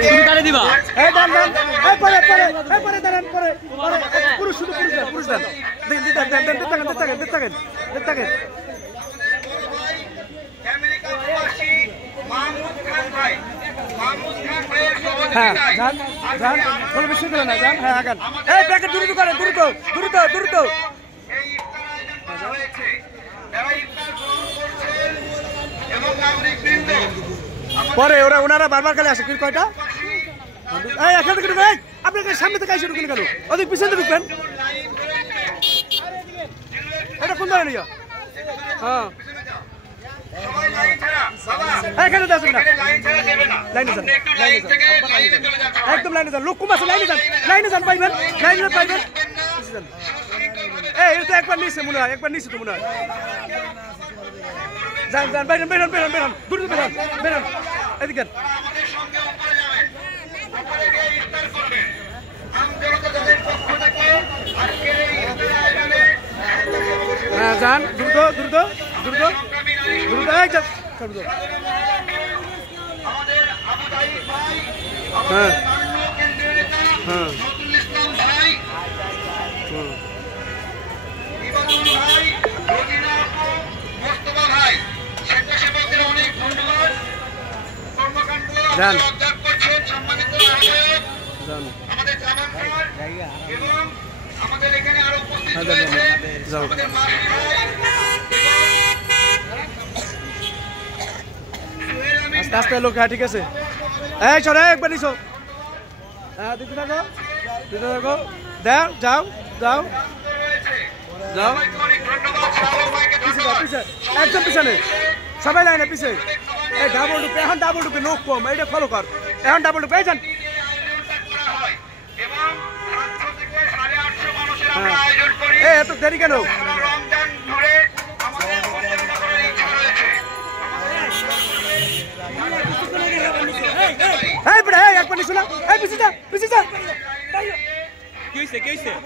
শুরু করে দিবা এই দান দান এই পরে দাঁড়ান পরে পুরুষ শুধু পুরুষ দান দেন হ্যাঁ যান কোনো বিষয় দিল না যান হ্যাঁ আগান এই প্যাকেট দ্রুত করেন দ্রুত পরে ওনারা বারবার খালি আসে কয়টা এই এখান থেকে ঢুকবেন আপনাকে সামনে থেকে এসে ঢুকেন কেন ওদিক পিছনে ঢুকবেন এটা কোন ধরনের নিয়ে হ্যাঁ এখানে যাচ্ছেন না একদম লাইনে যান লোক কম আছে লাইনে যান পাইবেন এই এটা একবার নিচে মনে হয় তো মনে হয় যান বেরান দ্রুত বেরান এদিকে হ্যাঁ যান দ্রুত হ্যাঁ যান আস্তে আস্তে লোক হ্যাঁ ঠিক আছে এই চলে একবার নিছো হ্যাঁ দিতে থাকো যাও একদম পিছনে সবাই লাইনে পিছে এই ডাবল ঢুকে লোক কম এইটা ফলো কর এখন ডাবল ঢুকে যান এত দেরি কেন একবার নিছো না পিছিয়ে যা কি হয়েছে